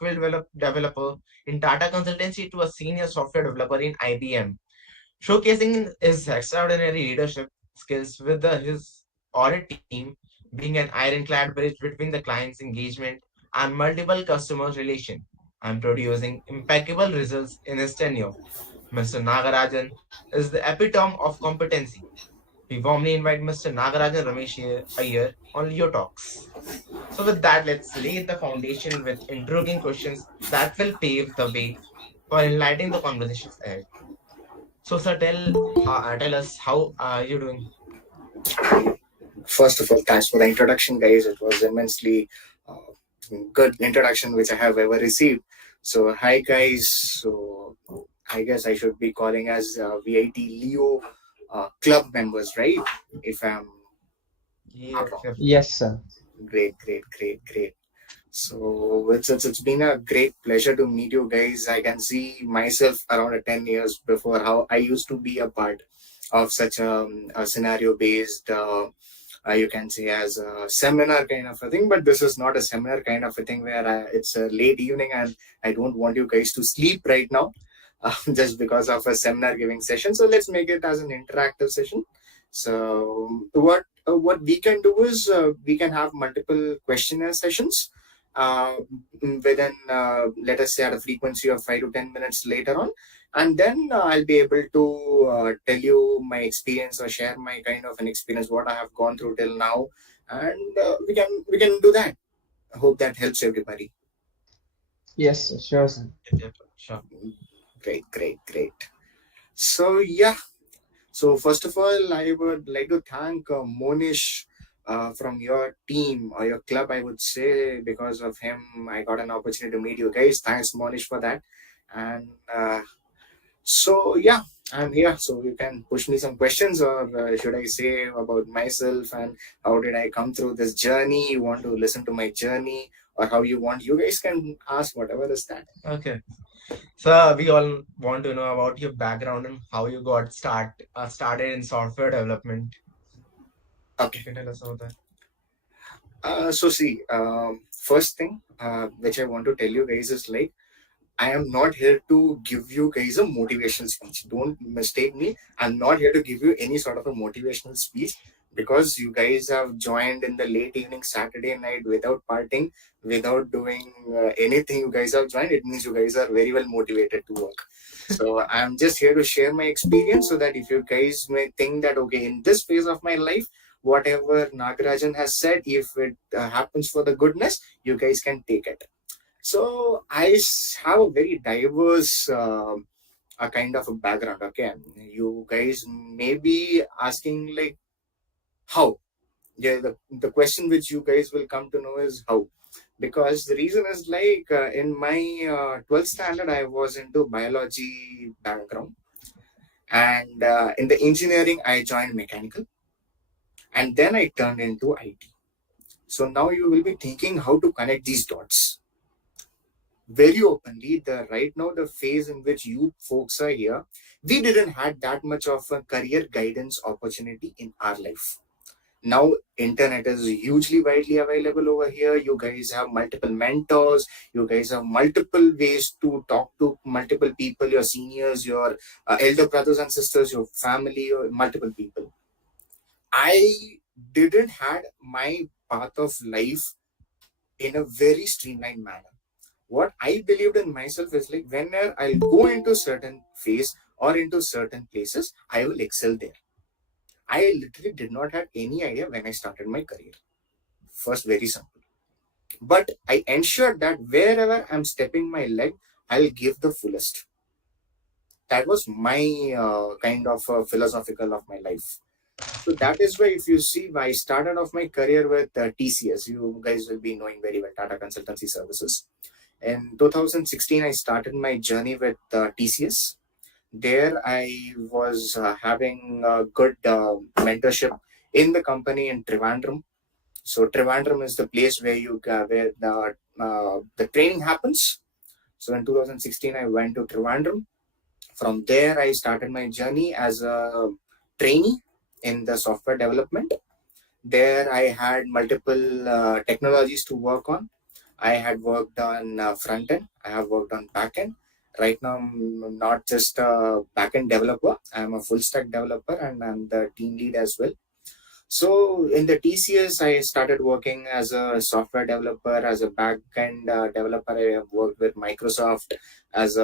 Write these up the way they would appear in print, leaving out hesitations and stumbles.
software developer in Tata Consultancy to a senior software developer in IBM, showcasing his extraordinary leadership skills with his audit team being an ironclad bridge between the client's engagement and multiple customer relation and producing impeccable results in his tenure. Mr. Nagarajan is the epitome of competency. We warmly invite Mr. Nagarajan Ramesh Iyer on Leo Talks. So with that, let's lay the foundation with intriguing questions that will pave the way for enlightening the conversations ahead. So, sir, tell us how are you doing? First of all, thanks for the introduction, guys. It was immensely good introduction which I have ever received. So, hi, guys. So, I guess I should be calling as VIT Leo Club members, right? If I'm not Yes, wrong. yes. Yes, sir. Great. So it's been a great pleasure to meet you guys. I can see myself around 10 years before how I used to be a part of such a scenario based you can say as a seminar kind of a thing, but this is not a seminar kind of a thing where it's a late evening and I don't want you guys to sleep right now just because of a seminar giving session. So let's make it as an interactive session. So what we can do is we can have multiple questionnaire sessions uh, within let us say at a frequency of 5 to 10 minutes later on, and then I'll be able to tell you my experience or share my kind of an experience what I have gone through till now, and we can do that. I hope that helps everybody. Yes, sir. Sure, sir. Yep, sure. Great. So yeah. So first of all, I would like to thank Monish from your team or your club, I would say, because of him, I got an opportunity to meet you guys. Thanks, Monish, for that. And so, yeah, I'm here. So you can push me some questions, or should I say about myself and how did I come through this journey? You want to listen to my journey, or how you want? You guys can ask whatever is that. Okay. So we all want to know about your background and how you got started in software development. Okay. You can tell us about that. So see, first thing which I want to tell you guys is like I am not here to give you guys a motivational speech. Don't mistake me. I'm not here to give you any sort of a motivational speech because you guys have joined in the late evening Saturday night without parting, without doing anything. You guys have joined. It means you guys are very well motivated to work. So I'm just here to share my experience so that if you guys may think that, okay, in this phase of my life, whatever Nagarajan has said, if it happens for the goodness, you guys can take it. So have a very diverse a kind of a background. Okay, you guys may be asking like how. Yeah, the question which you guys will come to know is how, because the reason is like in my 12th standard I was into biology background, and in the engineering I joined mechanical, and then I turned into IT. So now you will be thinking how to connect these dots very openly. The right now the phase in which you folks are here, we didn't had that much of a career guidance opportunity in our life. Now internet is hugely widely available over here. You guys have multiple mentors, you guys have multiple ways to talk to multiple people, your seniors, your elder brothers and sisters, your family, or multiple people. I didn't had my path of life in a very streamlined manner. What I believed in myself is like whenever I'll go into certain phase or into certain places, I will excel there. I literally did not have any idea when I started my career. First, very simple. But I ensured that wherever I'm stepping my leg, I'll give the fullest. That was my kind of philosophical of my life. So that is why, if you see, I started off my career with TCS. You guys will be knowing very well Tata Consultancy Services. In 2016, I started my journey with TCS. There, I was having a good mentorship in the company in Trivandrum. So Trivandrum is the place where where the training happens. So in 2016, I went to Trivandrum. From there, I started my journey as a trainee in the software development. There, I had multiple technologies to work on. I had worked on front end. I have worked on back end. Right now, I'm not just a back end developer. I'm a full stack developer, and I'm the team lead as well. So in the TCS, I started working as a software developer, as a backend developer. I have worked with Microsoft as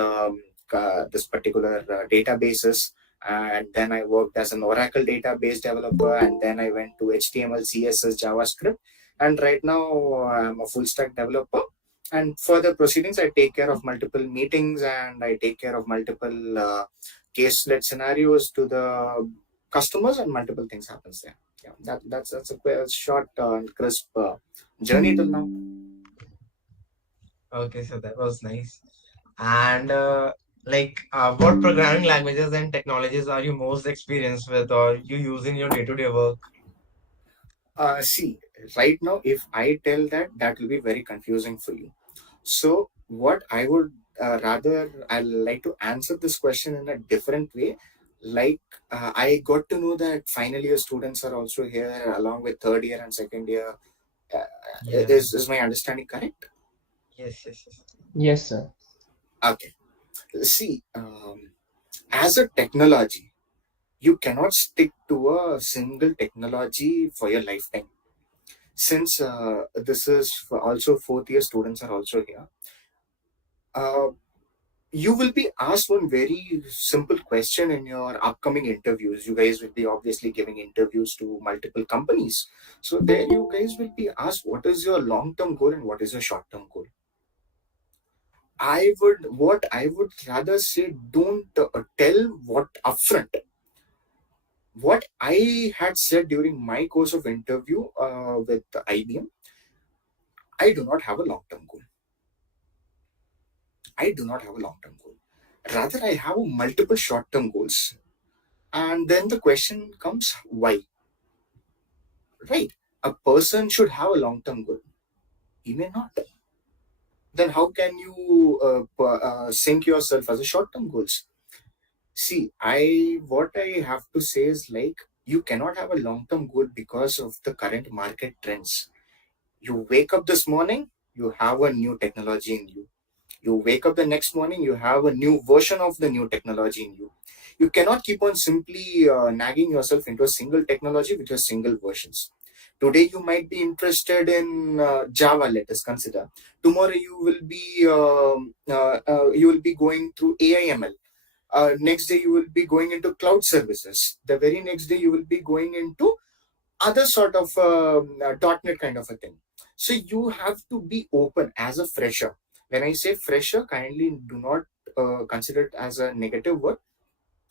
this particular databases, and then I worked as an Oracle database developer, and then I went to HTML, CSS, JavaScript, and right now I'm a full stack developer. And further proceedings, I take care of multiple meetings and I take care of multiple case-led scenarios to the customers, and multiple things happens there. Yeah, that's a quite short and crisp journey till now. Okay, so that was nice. And what programming languages and technologies are you most experienced with, or you use in your day-to-day work? See, right now, if I tell that, that will be very confusing for you. So, what I would rather, I like to answer this question in a different way. Like, I got to know that final year students are also here along with third year and second year. Uh, Yeah. is my understanding correct? Yes, yes, yes. Yes, sir. Okay. See, as a technology, you cannot stick to a single technology for your lifetime. Since this is for also fourth year students are also here, uh, you will be asked one very simple question in your upcoming interviews. You guys will be obviously giving interviews to multiple companies. So there you guys will be asked what is your long term goal and what is your short term goal. I would rather say, don't tell what upfront. What I had said during my course of interview with IBM, I do not have a long term goal. I do not have a long term goal. Rather, I have multiple short term goals. And then the question comes, why? Right? A person should have a long term goal. He may not. Then how can you sync yourself as a short term goals? See, I what I have to say is like you cannot have a long term goal because of the current market trends. You wake up this morning, you have a new technology in you. You wake up the next morning, you have a new version of the new technology in you. You cannot keep on simply nagging yourself into a single technology with your single versions. Today you might be interested in Java. Let us consider. Tomorrow you will be going through AIML. Next day you will be going into cloud services. The very next day you will be going into other sort of .NET kind of a thing. So you have to be open as a fresher. When I say fresher, kindly do not consider it as a negative word.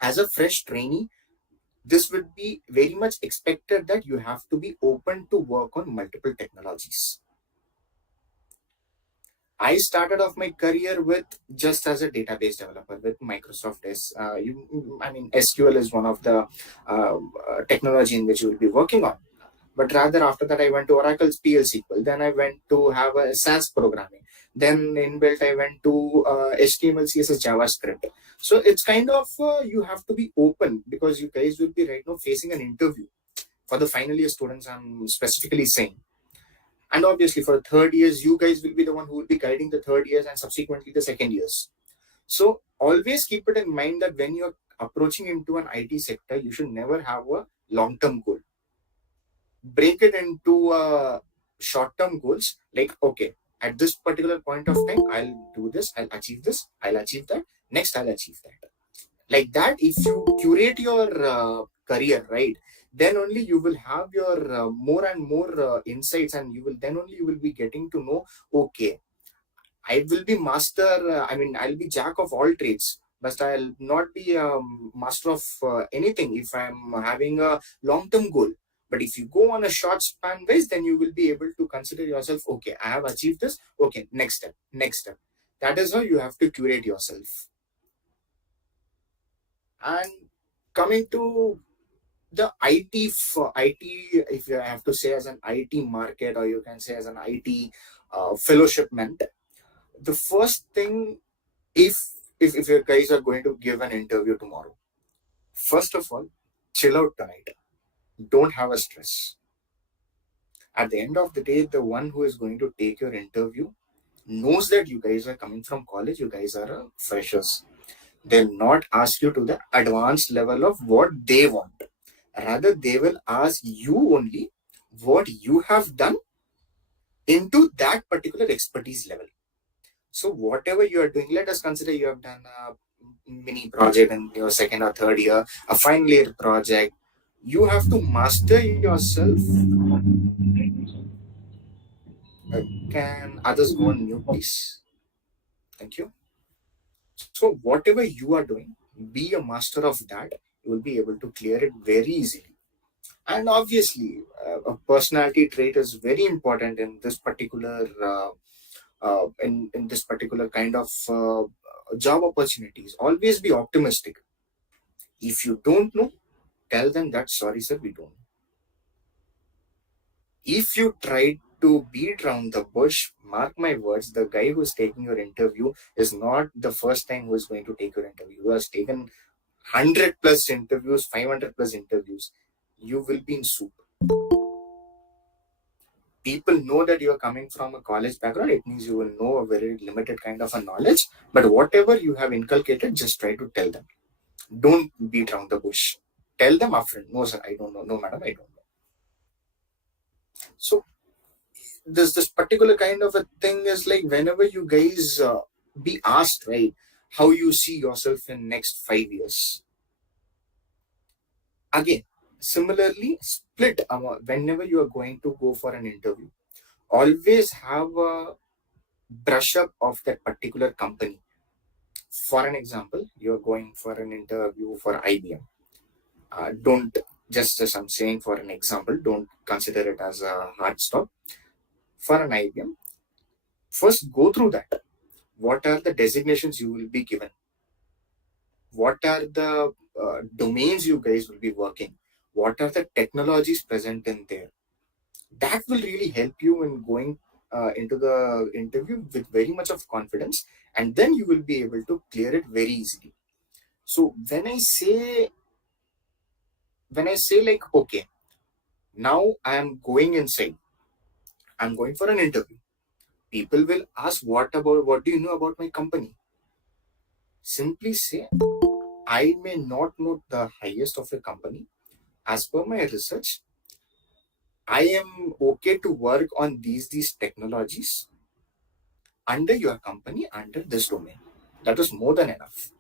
As a fresh trainee, this would be very much expected that you have to be open to work on multiple technologies. I started off my career with just as a database developer with Microsoft I mean, SQL is one of the technology in which you will be working on. But rather after that, I went to Oracle's PL/SQL. Then I went to have a SAS programming. Then in built, I went to HTML, CSS, JavaScript. So it's kind of you have to be open because you guys will be right now facing an interview for the final year students. I'm specifically saying, and obviously for third years, you guys will be the one who will be guiding the third years and subsequently the second years. So always keep it in mind that when you're approaching into an IT sector, you should never have a long term goal. Break it into short term goals, like okay, at this particular point of time I'll do this, I'll achieve this, I'll achieve that, next I'll achieve that. Like that, if you curate your career right, then only you will have your more and more insights, and you will then only you will be getting to know, okay, I will be master. I mean, I'll be jack of all trades, but I'll not be master of anything if I'm having a long-term goal. But if you go on a short span base, then you will be able to consider yourself. Okay, I have achieved this. Okay, next step, next step. That is how you have to curate yourself. And coming to the IT for IT, if you have to say as an IT market, or you can say as an IT fellowshipment, the first thing, if if you guys are going to give an interview tomorrow, first of all, chill out tonight. Don't have a stress. At the end of the day, the one who is going to take your interview, knows that you guys are coming from college, you guys are freshers. They'll not ask you to the advanced level of what they want. Rather, they will ask you only what you have done into that particular expertise level. So, whatever you are doing, let us consider you have done a mini project in your second or third year, a final year project. You have to master yourself. Can others go on mute, please? Thank you. So, whatever you are doing, be a master of that. You will be able to clear it very easily. And obviously, a personality trait is very important in this particular in this particular kind of job opportunities. Always be optimistic. If you don't know, tell them that sorry, sir, we don't. If you try to beat around the bush, mark my words, the guy who's taking your interview is not the first time who is going to take your interview. Who has taken 100 plus interviews, 500 plus interviews. You will be in soup. People know that you are coming from a college background. It means you will know a very limited kind of a knowledge. But whatever you have inculcated, just try to tell them. Don't beat around the bush. Tell them upfront. No, sir, I don't know. No, madam, I don't know. So this particular kind of a thing is like whenever you guys be asked, right, how you see yourself in next 5 years. Again, similarly, split whenever you are going to go for an interview. Always have a brush up of that particular company. For an example, you're going for an interview for IBM. Don't just as I'm saying for an example, don't consider it as a hard stop. For an IBM, first go through that. What are the designations you will be given? What are the domains you guys will be working? What are the technologies present in there? That will really help you in going into the interview with very much of confidence, and then you will be able to clear it very easily. So when I say like, okay, now I am going inside, I'm going for an interview. People will ask, what do you know about my company? Simply say, I may not know the highest of a company. As per my research, I am okay to work on these technologies under your company, under this domain. That is more than enough.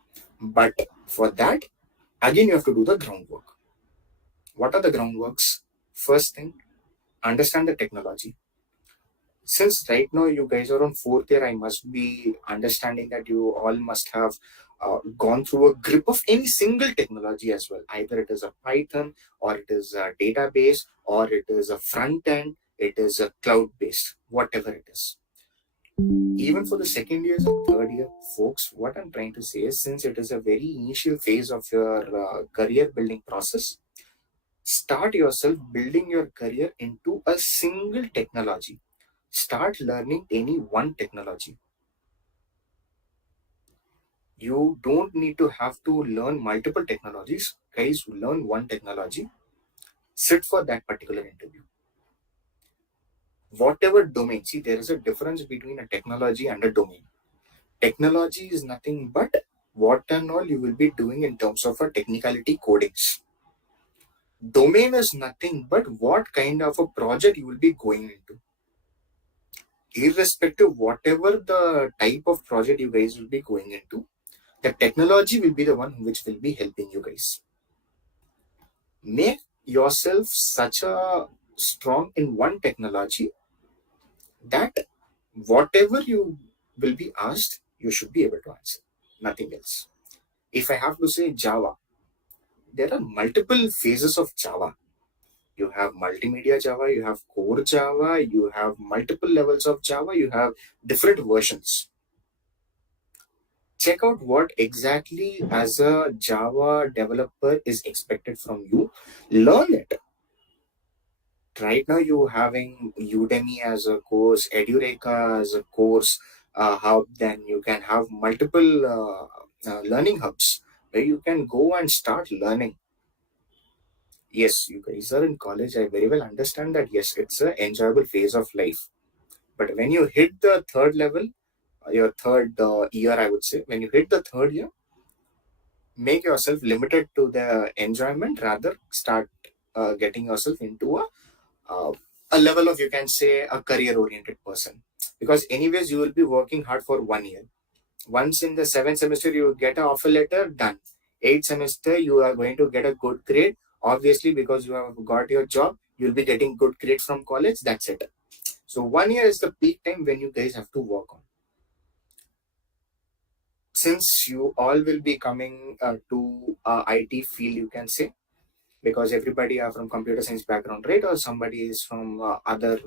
But for that, again, you have to do the groundwork. What are the groundworks? First thing, understand the technology. Since right now you guys are on fourth year, I must be understanding that you all must have gone through a grip of any single technology as well. Either it is a Python, or it is a database, or it is a front end, it is a cloud based, whatever it is. Even for the second years and third year folks, what I'm trying to say is, since it is a very initial phase of your career building process, start yourself building your career into a single technology. Start learning any one technology. You don't need to have to learn multiple technologies. Guys, learn one technology. Sit for that particular interview. Whatever domain, see, there is a difference between a technology and a domain. Technology is nothing but what and all you will be doing in terms of a technicality codings. Domain is nothing but what kind of a project you will be going into. Irrespective whatever the type of project you guys will be going into, the technology will be the one which will be helping you guys. Make yourself such a strong in one technology that whatever you will be asked, you should be able to answer. Nothing else. If I have to say Java, there are multiple phases of Java. You have multimedia Java, you have core Java, you have multiple levels of Java, you have different versions. Check out what exactly as a Java developer is expected from you. Learn it. Right now you having Udemy as a course, Edureka as a course hub. Then you can have multiple learning hubs where you can go and start learning. Yes, you guys are in college. I very well understand that. Yes, it's an enjoyable phase of life. But when you hit the third level, your third year, I would say, when you hit the third year, make yourself limited to the enjoyment, rather start getting yourself into uh, a level of, you can say, a career oriented person. Because anyways you will be working hard for 1 year. Once in the seventh semester you get an offer letter, done. Eighth semester you are going to get a good grade, obviously, because you have got your job, you'll be getting good grades from college, that's it. So 1 year is the peak time when you guys have to work on. Since you all will be coming to IT field, you can say, because everybody are from computer science background, right? Or somebody is from other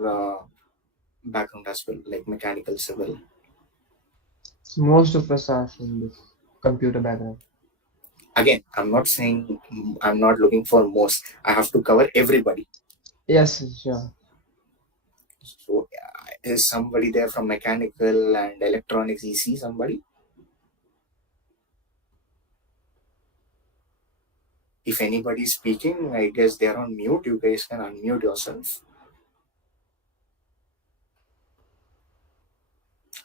background as well, like mechanical, civil. Most of us are from this computer background. Again, I'm not saying, I'm not looking for most. I have to cover everybody. Yes, sure. So is somebody there from mechanical and electronics EC? Somebody? If anybody is speaking, I guess they're on mute. You guys can unmute yourself.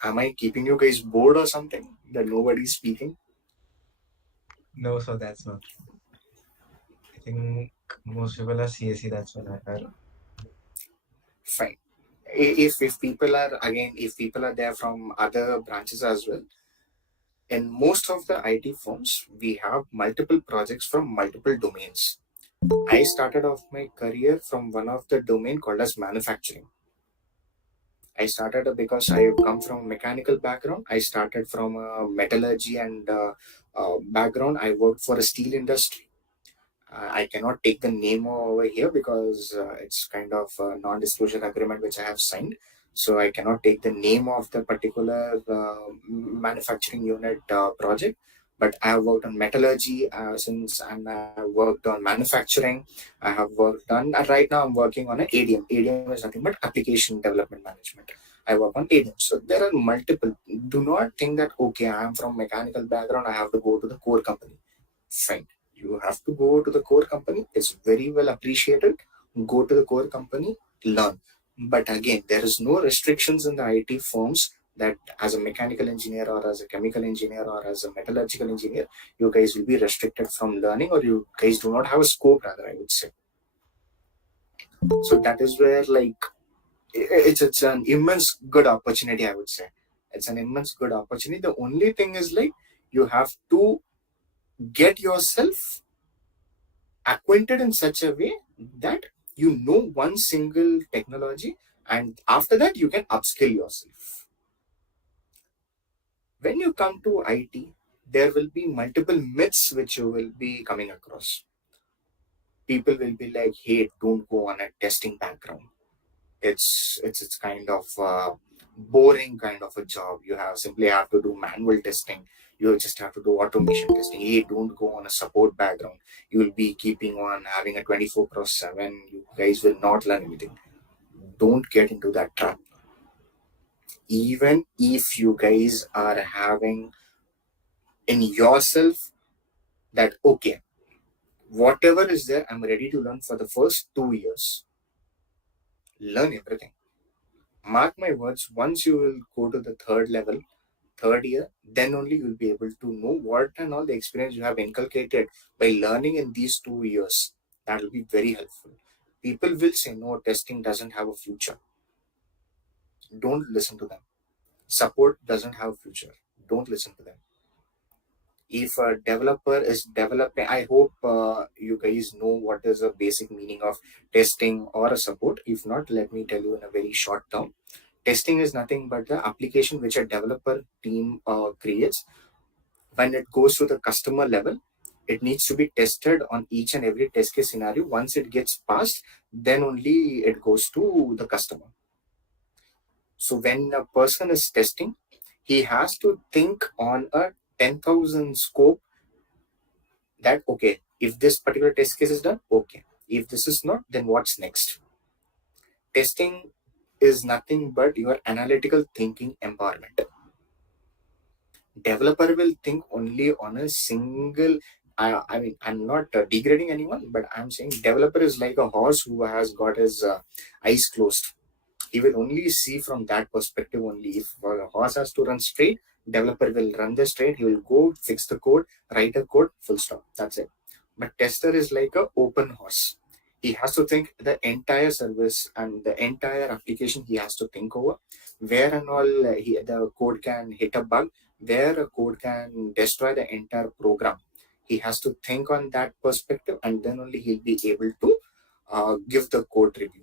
Am I keeping you guys bored or something that nobody's speaking? No, so that's not true. I think most people are CSE, that's what I don't. Fine. If people are, again, if people are there from other branches as well, in most of the IT firms, we have multiple projects from multiple domains. I started off my career from one of the domain called as manufacturing. I started because I come from a mechanical background. I started from a metallurgy and background. I worked for a steel industry. I cannot take the name over here because it's kind of a non-disclosure agreement which I have signed. So I cannot take the name of the particular manufacturing unit project. But I have worked on metallurgy since, and I have worked on manufacturing. I have worked on, right now I'm working on an ADM. ADM is nothing but application development management. I work on ADM. So there are multiple. Do not think that, okay, I am from mechanical background, I have to go to the core company. Fine, you have to go to the core company. It's very well appreciated. Go to the core company, learn. But again, there is no restrictions in the IT firms that as a mechanical engineer or as a chemical engineer or as a metallurgical engineer, you guys will be restricted from learning, or you guys do not have a scope, rather, I would say. So that is where, like, it's an immense good opportunity, I would say. It's an immense good opportunity. The only thing is, like, you have to get yourself acquainted in such a way that you know one single technology, and after that you can upskill yourself. When you come to IT, there will be multiple myths which you will be coming across. People will be like, hey, don't go on a testing background. It's kind of boring kind of a job. You have simply have to do manual testing. You just have to do automation testing. Hey, don't go on a support background. You will be keeping on having a 24/7. You guys will not learn anything. Don't get into that trap. Even if you guys are having in yourself that, okay, whatever is there, I'm ready to learn for the first 2 years. Learn everything. Mark my words, once you will go to the third level, third year, then only you'll be able to know what and all the experience you have inculcated by learning in these 2 years. That will be very helpful. People will say, no, testing doesn't have a future. Don't listen to them. Support doesn't have a future. Don't listen to them. If a developer is developing, I hope you guys know what is a basic meaning of testing or a support. If not, let me tell you in a very short term. Testing is nothing but the application which a developer team creates. When it goes to the customer level, it needs to be tested on each and every test case scenario. Once it gets passed, then only it goes to the customer. So when a person is testing, he has to think on a 10,000 scope, that, okay, if this particular test case is done, okay, if this is not, then what's next? Testing is nothing but your analytical thinking empowerment. Developer will think only on a single, I mean, I'm not degrading anyone, but I'm saying developer is like a horse who has got his eyes closed. He will only see from that perspective only. If a horse has to run straight, developer will run the straight. He will go fix the code, write a code, full stop. That's it. But tester is like a open horse. He has to think the entire service and the entire application. He has to think over where and all the code can hit a bug, where a code can destroy the entire program. He has to think on that perspective, and then only he'll be able to give the code review.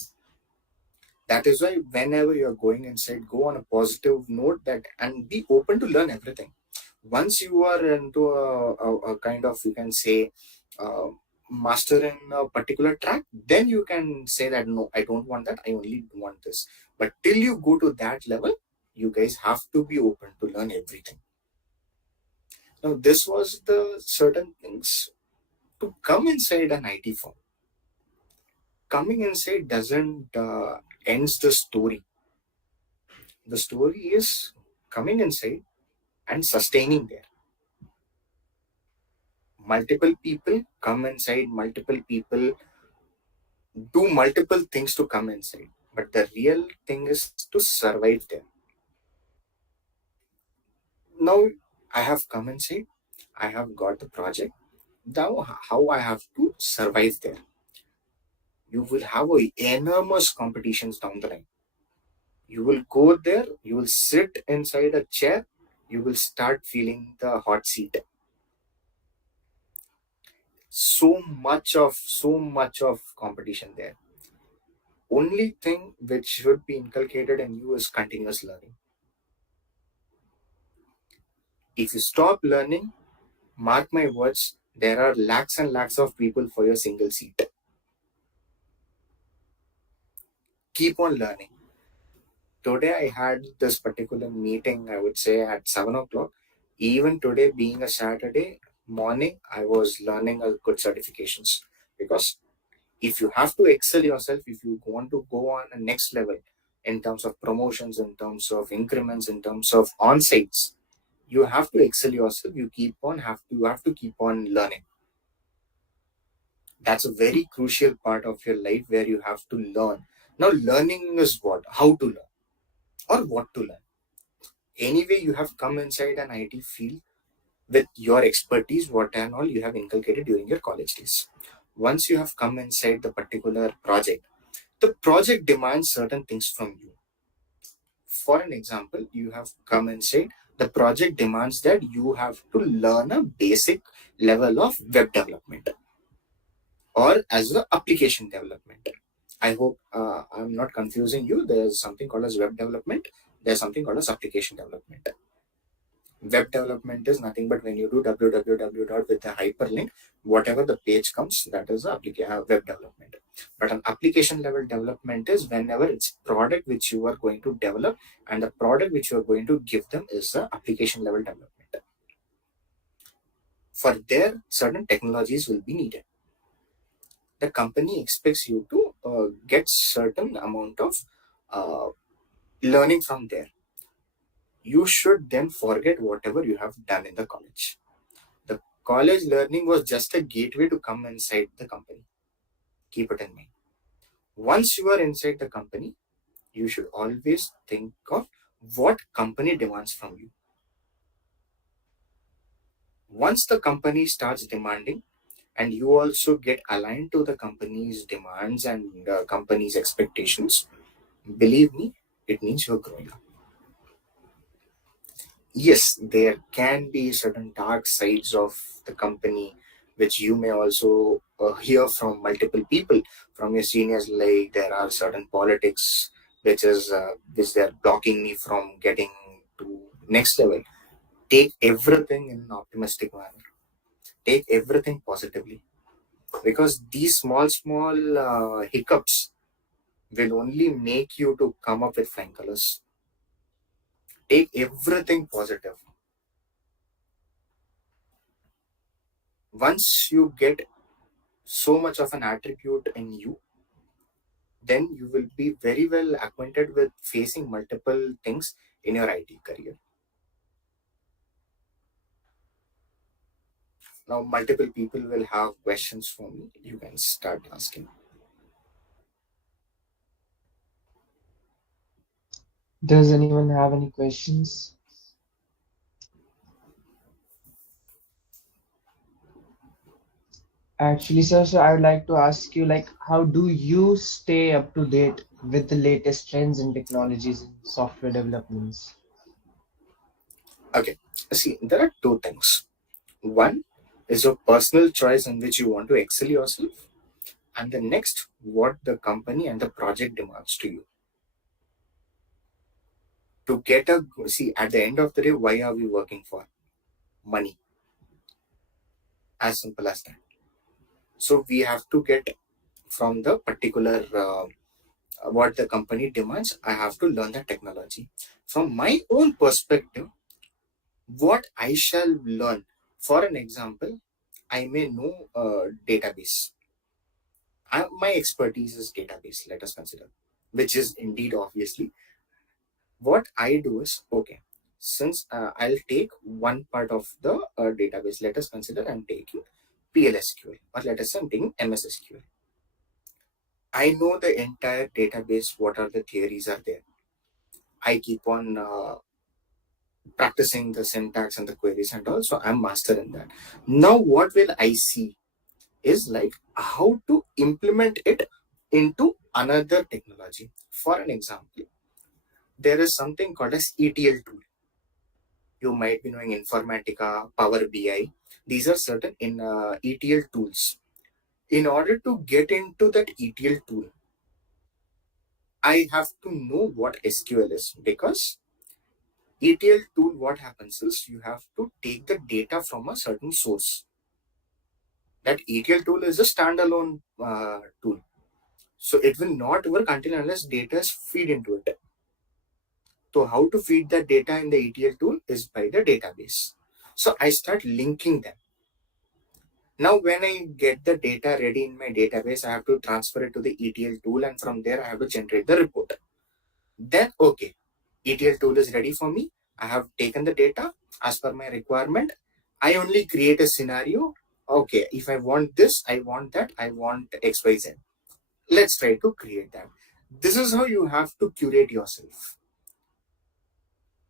That is why whenever you're going inside, go on a positive note that and be open to learn everything. Once you are into a kind of, you can say, uh, master in a particular track, then you can say that no, I don't want that, I only want this. But till you go to that level, you guys have to be open to learn everything. Now this was the certain things to come inside an IT firm. Coming inside doesn't ends the story. The story is coming inside and sustaining there. Multiple people come inside, multiple people do multiple things to come inside. But the real thing is to survive there. Now I have come inside, I have got the project. Now how I have to survive there? You will have a enormous competitions down the line. You will go there, you will sit inside a chair, you will start feeling the hot seat. So much of competition there. Only thing which should be inculcated in you is continuous learning. If you stop learning, mark my words, there are lakhs and lakhs of people for your single seat. Keep on learning. Today I had this particular meeting, I would say at 7 o'clock. Even today, being a Saturday morning, I was learning a good certifications. Because if you have to excel yourself, if you want to go on a next level in terms of promotions, in terms of increments, in terms of on-sites, you have to excel yourself. You have to keep on learning. That's a very crucial part of your life where you have to learn. Now learning is what? How to learn or what to learn. Anyway, you have come inside an IT field with your expertise, what and all you have inculcated during your college days. Once you have come inside the particular project, the project demands certain things from you. For an example, you have come inside, the project demands that you have to learn a basic level of web development or as the application development. I hope I'm not confusing you. There's something called as web development. There's something called as application development. Web development is nothing but when you do www dot with a hyperlink, whatever the page comes, that is web development. But an application level development is whenever it's product which you are going to develop and the product which you are going to give them is the application level development. For there, certain technologies will be needed. The company expects you to get certain amount of uh, learning from there. You should then forget whatever you have done in the college. The college learning was just a gateway to come inside the company. Keep it in mind. Once you are inside the company, you should always think of what company demands from you. Once the company starts demanding and you also get aligned to the company's demands and company's expectations, believe me, it means you're growing up. Yes, there can be certain dark sides of the company which you may also hear from multiple people from your seniors, like there are certain politics which they're blocking me from getting to next level. Take everything in an optimistic manner, take everything positively, because these small hiccups will only make you to come up with flying colors. Take everything positive. Once you get so much of an attribute in you, then you will be very well acquainted with facing multiple things in your IT career. Now, multiple people will have questions for me. You can start asking. Does anyone have any questions? Actually, sir, so I would like to ask you, like, how do you stay up to date with the latest trends and technologies in software developments? Okay, see, there are two things. One is your personal choice in which you want to excel yourself, and the next, what the company and the project demands to you. To get a see, at the end of the day, why are we working for? Money. As simple as that. So we have to get from the particular what the company demands. I have to learn the technology. From my own perspective, what I shall learn. For an example, I may know a database. My expertise is database, let us consider, which is indeed obviously. What I do is, okay, since I'll take one part of the database, let us consider I'm taking PLSQL, or let us say I'm taking MSSQL. I know the entire database, what are the theories are there. I keep on practicing the syntax and the queries and all, so I'm master in that. Now what will I see is like how to implement it into another technology. For an example, there is something called as ETL tool. You might be knowing Informatica, Power BI. These are certain in ETL tools. In order to get into that ETL tool, I have to know what SQL is, because ETL tool, what happens is you have to take the data from a certain source. That ETL tool is a standalone tool. So it will not work until unless data is feed into it. So how to feed that data in the ETL tool is by the database. So I start linking them. Now when I get the data ready in my database, I have to transfer it to the ETL tool, and from there I have to generate the report. Then okay, ETL tool is ready for me. I have taken the data as per my requirement. I only create a scenario. Okay, if I want this, I want that, I want XYZ. Let's try to create that. This is how you have to curate yourself.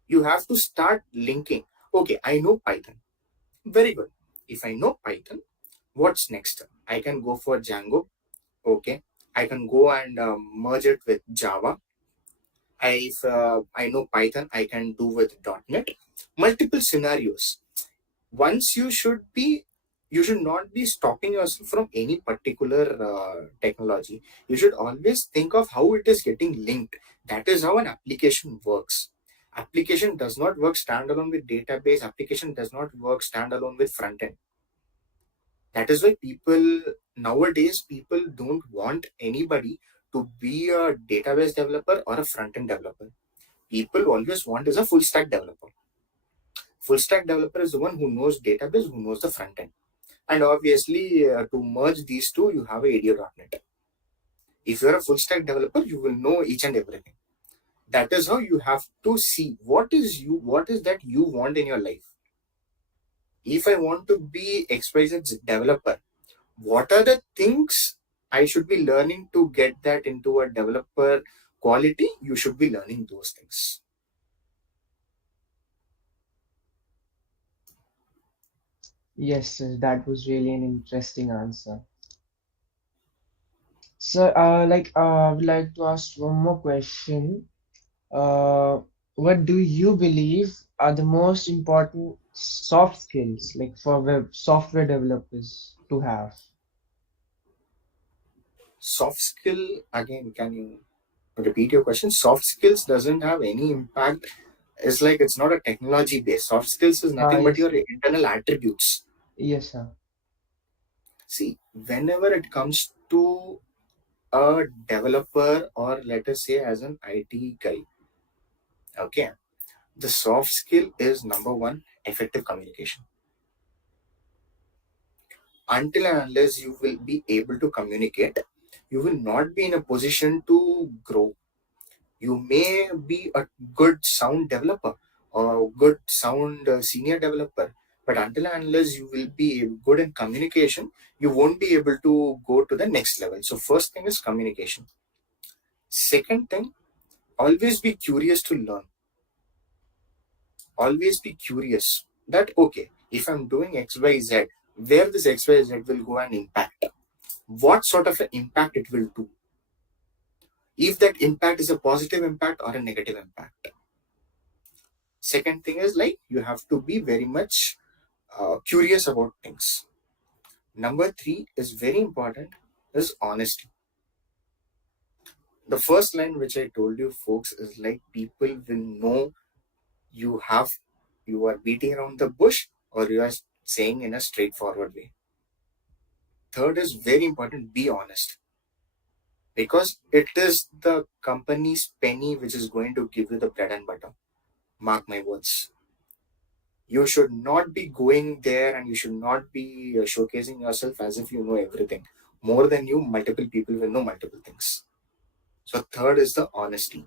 You have to start linking. Okay, I know Python. Very good. If I know Python, what's next? I can go for Django. Okay. I can go and merge it with Java. If I know Python, I can do with .NET. Multiple scenarios. Once you should not be stopping yourself from any particular technology. You should always think of how it is getting linked. That is how an application works. Application does not work standalone with database. Application does not work standalone with front end. That is why people don't want anybody to be a database developer or a front end developer. People always want is a full stack developer. Full stack developer is the one who knows database, who knows the front end. And obviously, to merge these two, you have a ADO.NET. If you're a full stack developer, you will know each and everything. That is how you have to see what is that you want in your life. If I want to be XYZ developer, what are the things I should be learning to get that into a developer quality? You should be learning those things. Yes, sir, that was really an interesting answer. So, I would like to ask one more question. Uh, what do you believe are the most important soft skills, like for web software developers to have? Soft skill, again, can you repeat your question? Soft skills doesn't have any impact. It's like it's not a technology based. Soft skills is nothing but Yes, your sir. internal attributes. Yes, sir. See, whenever it comes to a developer, or let us say as an IT guy, okay, the soft skill is number one, effective communication. Until and unless you will be able to communicate, you will not be in a position to grow. You may be a good sound developer or good sound senior developer, but until and unless you will be good in communication, you won't be able to go to the next level. So first thing is communication. Second thing, Always be curious to learn. Always be curious that, okay, if I'm doing XYZ, where this XYZ will go and impact, what sort of an impact it will do, if that impact is a positive impact or a negative impact. Second thing is like you have to be very much curious about things. Number three is very important, is honesty. The first line which I told you folks is like people will know you have you are beating around the bush or you are saying in a straightforward way. Third is very important, be honest, because it is the company's penny which is going to give you the bread and butter. Mark my words. You should not be going there and you should not be showcasing yourself as if you know everything. More than you, multiple people will know multiple things. So, third is the honesty.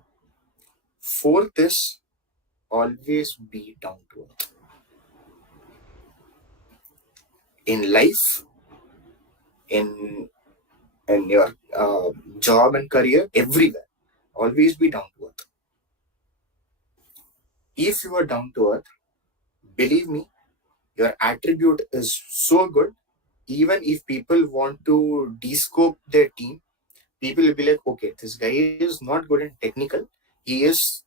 Fourth is always be down to earth. In life, in your job and career, everywhere, always be down to earth. If you are down to earth, believe me, your attribute is so good. Even if people want to descope their team, people will be like, okay, this guy is not good in technical. He is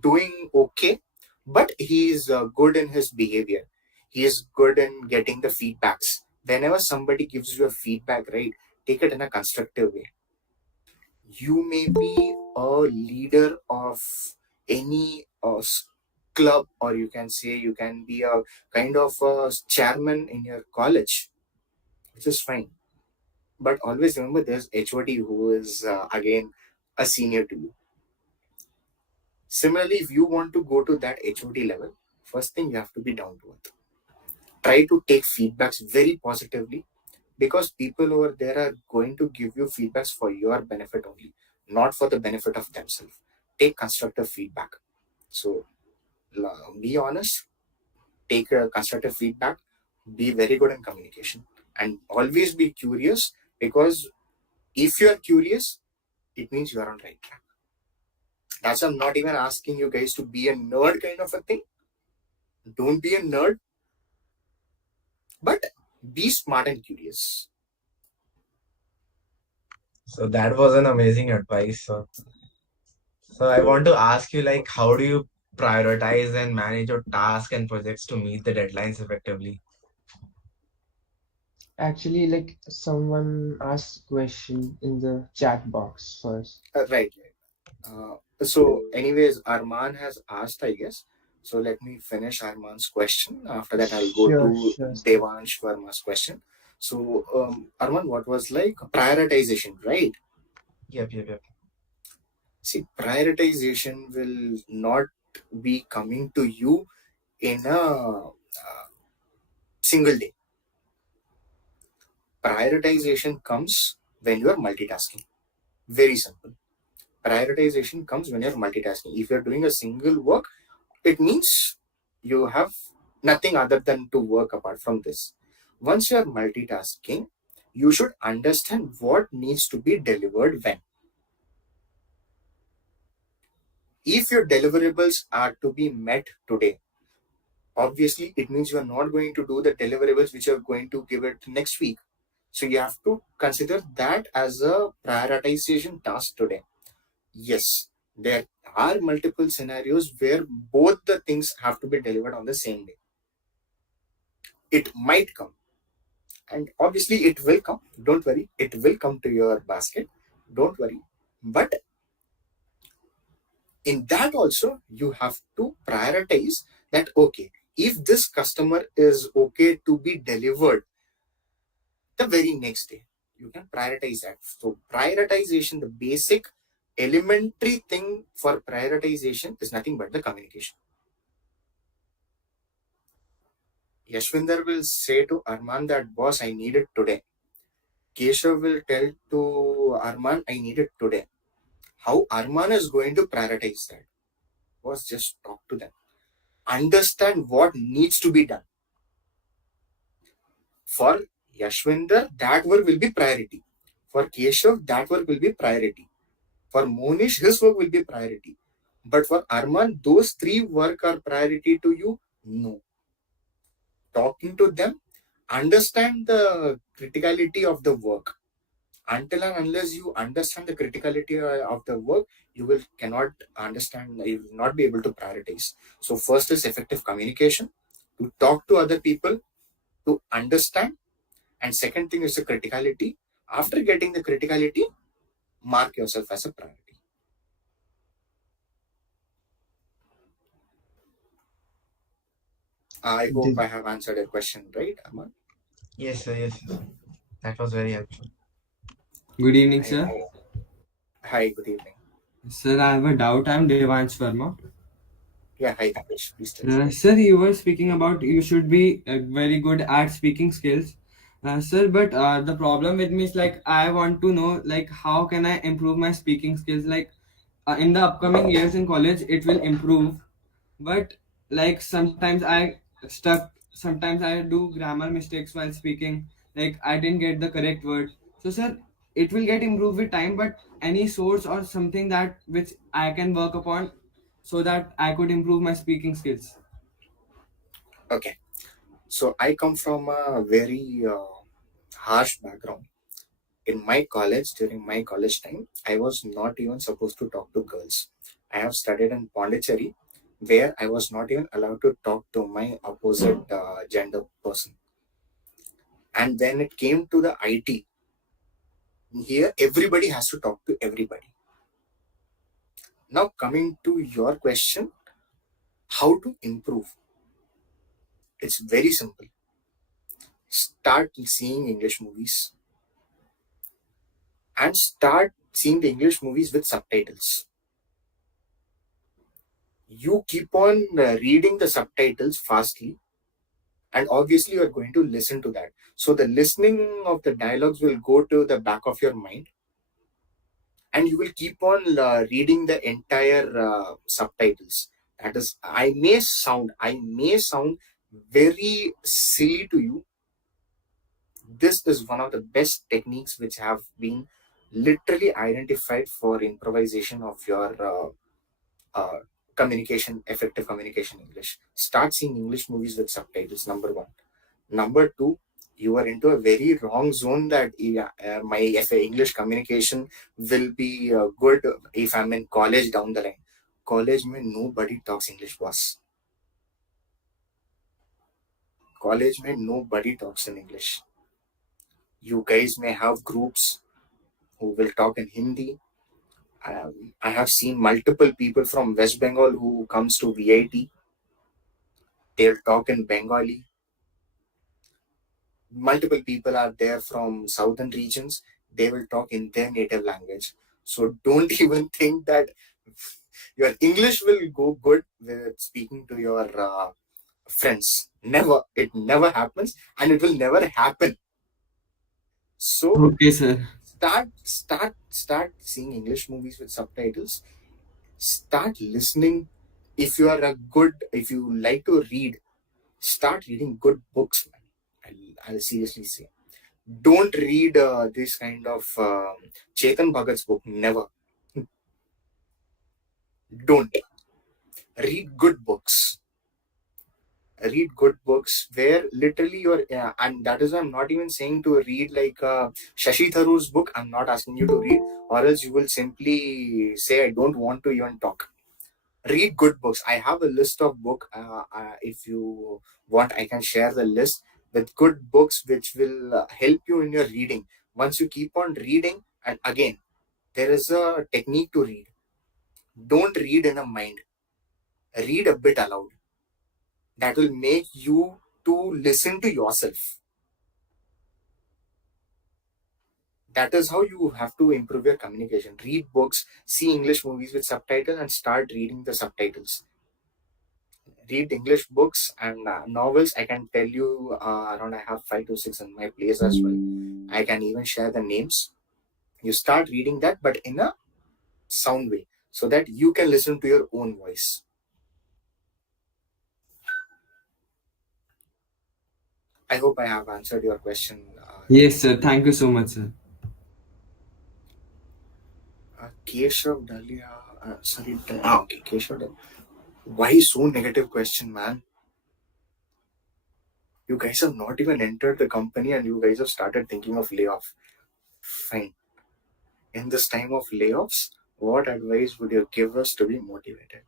doing okay, but he is good in his behavior. He is good in getting the feedbacks. Whenever somebody gives you a feedback, right, take it in a constructive way. You may be a leader of any club, or you can say you can be a kind of a chairman in your college, which is fine. But always remember there's HOD who is again a senior to you. Similarly, if you want to go to that HOD level, first thing you have to be down to earth. Try to take feedbacks very positively, because people over there are going to give you feedbacks for your benefit only, not for the benefit of themselves. Take constructive feedback. So be honest, take constructive feedback, be very good in communication, and always be curious, because if you are curious, it means you are on right track. That's I'm not even asking you guys to be a nerd kind of a thing. Don't be a nerd, but be smart and curious. So that was an amazing advice. So I want to ask you, like, how do you prioritize and manage your tasks and projects to meet the deadlines effectively? Actually, like someone asked a question in the chat box first. Right. So, anyways, Arman has asked, I guess. So, let me finish Arman's question. After that, I'll go Sure, to sure, sir. Devansh Verma's question. So, Arman, what was like prioritization, right? Yep, yep, yep. See, prioritization will not be coming to you in a single day. Prioritization comes when you are multitasking. Very simple. Prioritization comes when you're multitasking. If you're doing a single work, it means you have nothing other than to work apart from this. Once you're multitasking, you should understand what needs to be delivered when. If your deliverables are to be met today, obviously it means you are not going to do the deliverables which you're going to give it next week. So you have to consider that as a prioritization task today. Yes, there are multiple scenarios where both the things have to be delivered on the same day. It might come, and obviously it will come. Don't worry, it will come to your basket. Don't worry. But in that also, you have to prioritize that, okay, if this customer is okay to be delivered the very next day, you can prioritize that. So, prioritization, the basic elementary thing for prioritization is nothing but the communication. Yashwinder will say to Arman that, boss, I need it today. Keshav will tell to Arman, I need it today. How Arman is going to prioritize that? Was just talk to them. Understand what needs to be done. For Yashwinder, that work will be priority. For Keshav, that work will be priority. For Monish, his work will be priority. But for Arman, those three work are priority to you? No. Talking to them, understand the criticality of the work. Until and unless you understand the criticality of the work, you will cannot understand, you will not be able to prioritize. So first is effective communication, to talk to other people, to understand, and second thing is the criticality. After getting the criticality, mark yourself as a priority. I hope The, I have answered your question, right, Aman? Yes, sir. Yes, sir. That was very helpful. Good evening, I, sir. hi, good evening. Sir, I have a doubt. I'm Devansh Verma. Yeah, hi, Dinesh. Please tell. Sir, you were speaking about you should be very good at speaking skills. Sir, but the problem with me is like I want to know like how can I improve my speaking skills? Like in the upcoming years in college, it will improve, but like sometimes I stuck. Sometimes I do grammar mistakes while speaking. Like I didn't get the correct word. So, sir, it will get improved with time. But any source or something that which I can work upon so that I could improve my speaking skills. Okay, so I come from a very harsh background. In my college, during my college time, I was not even supposed to talk to girls. I have studied in Pondicherry, where I was not even allowed to talk to my opposite gender person. And when it came to the IT, here everybody has to talk to everybody. Now, coming to your question, how to improve? It's very simple. Start seeing English movies and start seeing the English movies with subtitles. You keep on reading the subtitles fastly, and obviously you're going to listen to that. So the listening of the dialogues will go to the back of your mind, and you will keep on reading the entire subtitles. That is, I may sound very silly to you. This is one of the best techniques which have been literally identified for improvisation of your uh, communication, effective communication English. Start seeing English movies with subtitles, number one. Number two, you are into a very wrong zone that yeah, my English communication will be good if I'm in college down the line. College mein nobody talks English, boss. College mein nobody talks in English. You guys may have groups who will talk in Hindi. I have seen multiple people from West Bengal who comes to VIT. They'll talk in Bengali. Multiple people are there from southern regions. They will talk in their native language. So don't even think that your English will go good with speaking to your friends. Never. It never happens, and it will never happen. So Okay, sir. start seeing English movies with subtitles. Start listening. If you like to read, start reading good books, man. I'll seriously say, don't read this kind of Chetan Bhagat's book. Never. Don't. Read good books. Read good books where literally you're, and that is why I'm not even saying to read like Shashi Tharoor's book. I'm not asking you to read, or else you will simply say, I don't want to even talk. Read good books. I have a list of book. If you want, I can share the list with good books which will help you in your reading. Once you keep on reading, and again, there is a technique to read. Don't read in a mind. Read a bit aloud. That will make you to listen to yourself. That is how you have to improve your communication. Read books, see English movies with subtitles, and start reading the subtitles. Read English books and novels. I can tell you around I have 5 to 6 in my place as well. I can even share the names. You start reading that, but in a sound way, so that you can listen to your own voice. I hope I have answered your question, Yes, sir. Dinesh. Thank you so much, sir. Keshav Dalia, sorry, okay, Keshav Dalia. Why so negative question, man? You guys have not even entered the company and you guys have started thinking of layoff. Fine. In this time of layoffs, what advice would you give us to be motivated?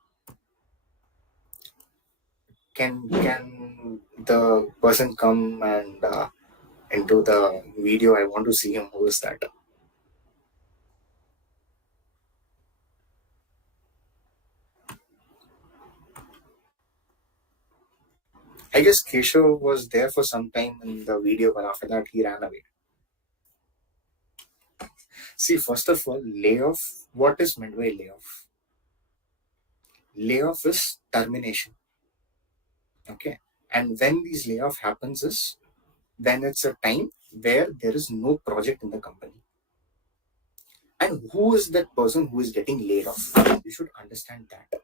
Can the person come and into the video? I want to see him. Who is that? I guess Keshav was there for some time in the video, but after that he ran away. See, first of all, layoff. What is meant by layoff? Layoff is termination. Okay, and when these layoff happens is when it's a time where there is no project in the company. And who is that person who is getting laid off? You should understand that.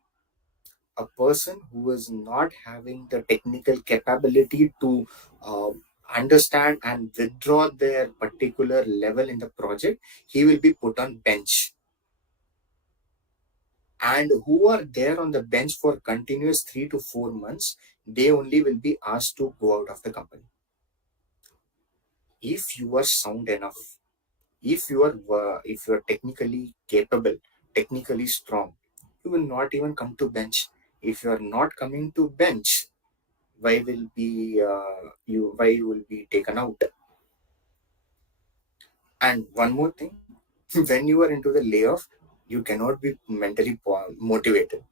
A person who is not having the technical capability to uh, understand and withdraw their particular level in the project, he will be put on bench. And who are there on the bench for continuous 3 to 4 months, they only will be asked to go out of the company. If you are sound enough, if you are technically capable, technically strong, you will not even come to bench. If you are not coming to bench, why you will be taken out? And one more thing, when you are into the layoff, you cannot be mentally motivated.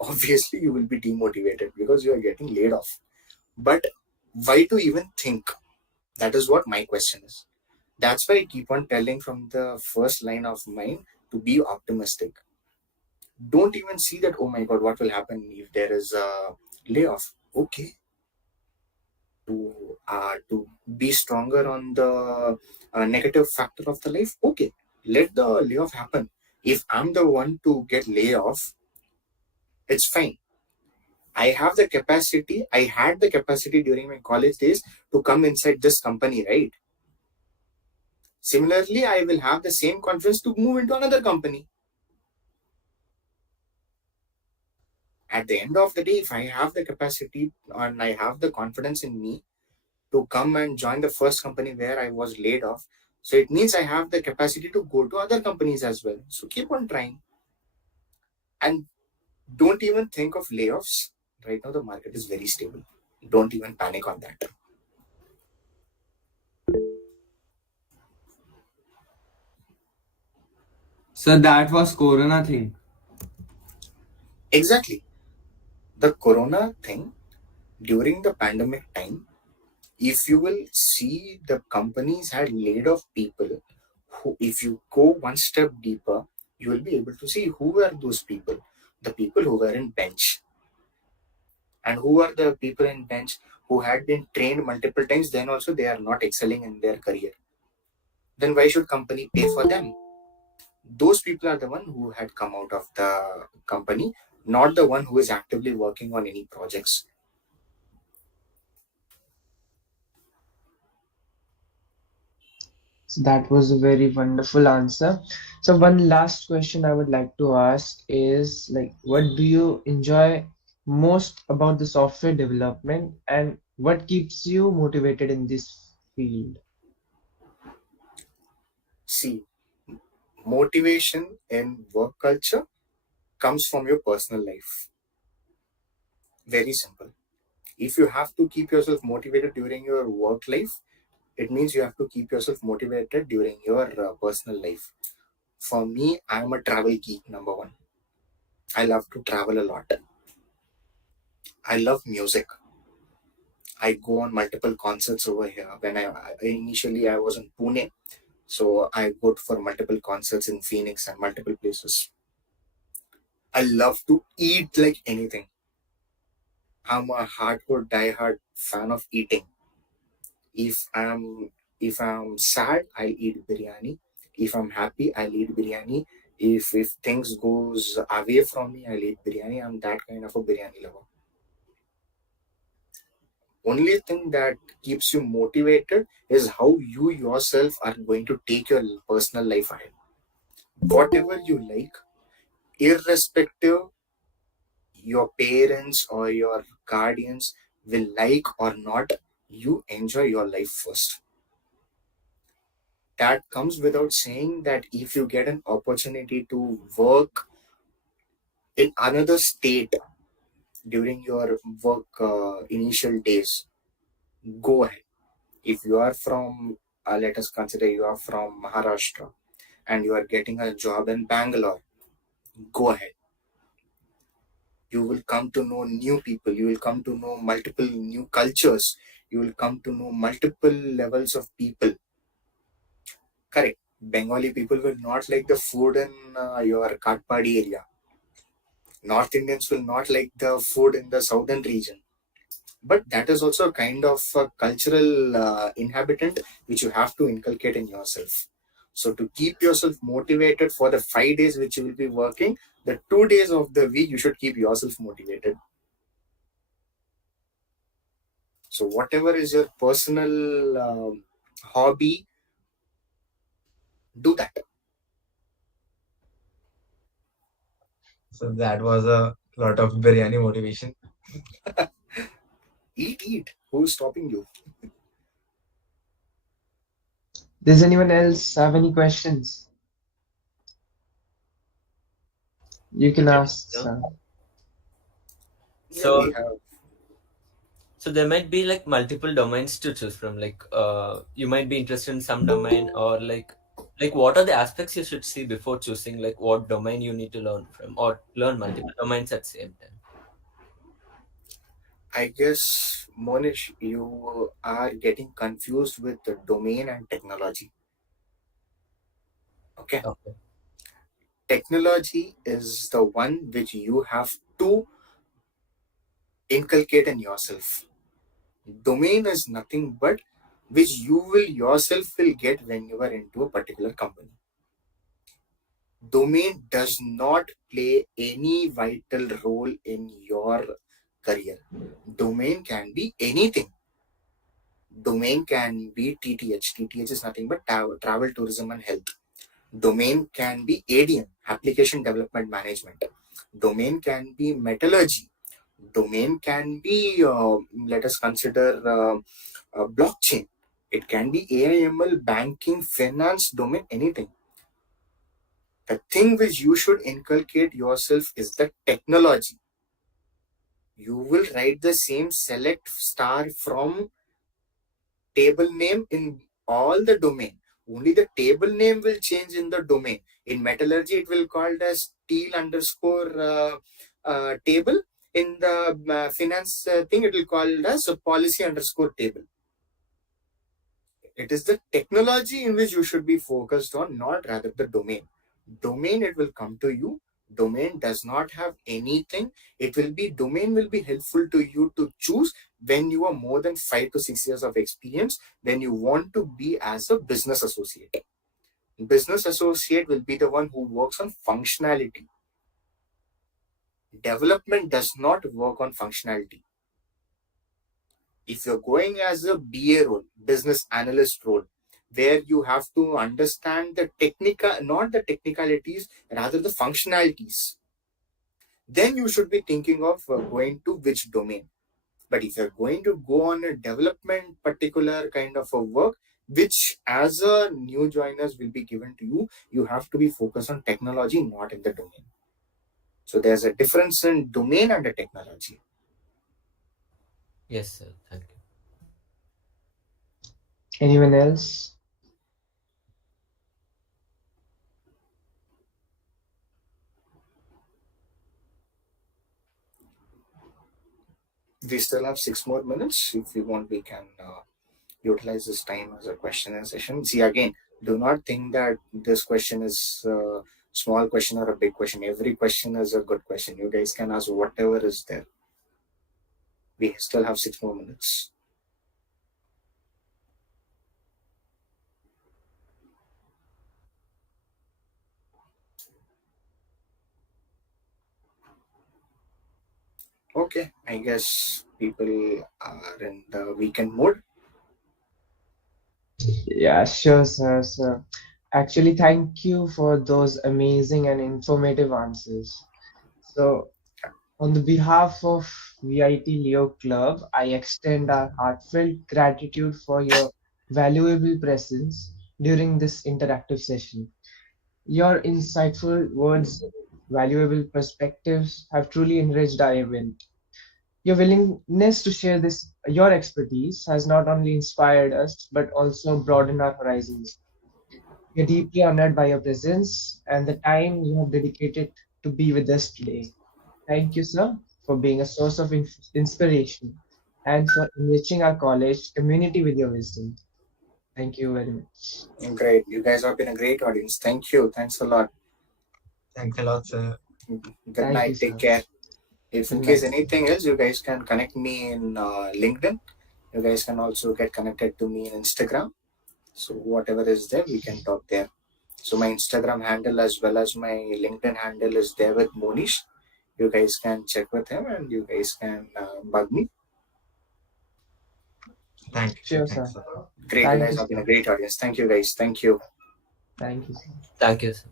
Obviously you will be demotivated because you are getting laid off. But why to even think? That is what my question is. That's why I keep on telling from the first line of mine to be optimistic. Don't even see that, oh my god, what will happen if there is a layoff. Okay, to be stronger on the negative factor of the life. Okay, let the layoff happen. If I'm the one to get laid off, it's fine. I have the capacity. I had the capacity during my college days to come inside this company, right? Similarly, I will have the same confidence to move into another company. At the end of the day, if I have the capacity and I have the confidence in me to come and join the first company where I was laid off, so it means I have the capacity to go to other companies as well. So keep on trying and don't even think of layoffs. Right now, the market is very stable. Don't even panic on that. So that was Corona thing. Exactly. The corona thing during the pandemic time, if you will see, the companies had laid off people who, if you go one step deeper, you will be able to see who were those people. The people who were in bench. And who are the people in bench who had been trained multiple times, then also they are not excelling in their career. Then why should company pay for them? Those people are the one who had come out of the company, not the one who is actively working on any projects. So that was a very wonderful answer. So one last question I would like to ask is like, what do you enjoy most about the software development and what keeps you motivated in this field? See, motivation in work culture comes from your personal life. Very simple. If you have to keep yourself motivated during your work life, it means you have to keep yourself motivated during your personal life. For me, I'm a travel geek, number one. I love to travel a lot. I love music. I go on multiple concerts over here. When initially I was in Pune, so I go for multiple concerts in Phoenix and multiple places. I love to eat like anything. I'm a hardcore, diehard fan of eating. If I'm if I'm sad, I eat biryani. If I'm happy, I'll eat biryani. If things goes away from me, I'll eat biryani. I'm that kind of a biryani lover. Only thing that keeps you motivated is how you yourself are going to take your personal life ahead. whatever you like, irrespective your parents or your guardians will like or not, you enjoy your life first. That comes without saying that if you get an opportunity to work in another state during your work initial days, go ahead. If you are from, let us consider you are from Maharashtra and you are getting a job in Bangalore, go ahead. You will come to know new people, you will come to know multiple new cultures, you will come to know multiple levels of people. Correct. Bengali people will not like the food in your Katpadi area. North Indians will not like the food in the southern region. But that is also a kind of a cultural inhabitant which you have to inculcate in yourself. So to keep yourself motivated for the 5 days which you will be working, the 2 days of the week you should keep yourself motivated. So whatever is your personal hobby, do that. So that was a lot of biryani motivation. Eat. Who's stopping you? Does anyone else have any questions? You can ask, So, sir. Yeah, so we have. so there might be like multiple domains to choose from. Like you might be interested in some domain, or like what are the aspects you should see before choosing like what domain you need to learn from, or learn multiple domains at the same time. I guess, Monish, you are getting confused with the domain and technology. Okay. Okay. Technology is the one which you have to inculcate in yourself. Domain is nothing but which you will yourself will get when you are into a particular company. Domain does not play any vital role in your career. Domain can be anything. Domain can be TTH. TTH is nothing but travel, tourism, and health. Domain can be ADM, application development management. Domain can be metallurgy. Domain can be, let us consider blockchain. It can be AIML, banking, finance, domain, anything. The thing which you should inculcate yourself is the technology. You will write the same select star from table name in all the domain. Only the table name will change in the domain. In metallurgy, it will called as steel underscore table. In the finance thing, it will called as a policy underscore table. It is the technology in which you should be focused on, not rather the domain. Domain, it will come to you. Domain does not have anything. It will be, domain will be helpful to you to choose when you are more than 5 to 6 years of experience, when you want to be as a business associate. Business associate will be the one who works on functionality. Development does not work on functionality. If you're going as a BA role, business analyst role, where you have to understand the technical, not the technicalities, rather the functionalities, then you should be thinking of going to which domain. But if you're going to go on a development particular kind of a work, which as a new joiners will be given to you, you have to be focused on technology, not in the domain. So there's a difference in domain and the technology. Yes, sir. Thank you. Anyone else? We still have 6 more minutes. If you want, we can utilize this time as a question and session. See, again, do not think that this question is a small question or a big question. Every question is a good question. You guys can ask whatever is there. We still have 6 more minutes. Okay, I guess people are in the weekend mode. Yeah, sure, sir. Actually, thank you for those amazing and informative answers. So, on the behalf of VIT Leo Club, I extend our heartfelt gratitude for your valuable presence during this interactive session. Your insightful words and valuable perspectives have truly enriched our event. Your willingness to share your expertise has not only inspired us but also broadened our horizons. We are deeply honored by your presence and the time you have dedicated to be with us today. Thank you, sir, for being a source of inspiration and for enriching our college community with your wisdom. Thank you very much. Great. You guys have been a great audience. Thank you. Thanks a lot. Thanks a lot, sir. Good Thank you, night. Take sir. care. If Good in case night, sir. anything else, you guys can connect me in LinkedIn. You guys can also get connected to me in Instagram. So whatever is there, we can talk there. So my Instagram handle as well as my LinkedIn handle is there with Monish. You guys can check with him and you guys can bug me. Thank you, sir. Sure, Thanks, sir. sir. Great. You Thank guys you, have been a sir. great audience. Thank you guys. Thank you. Thank you, sir. Thank you, sir.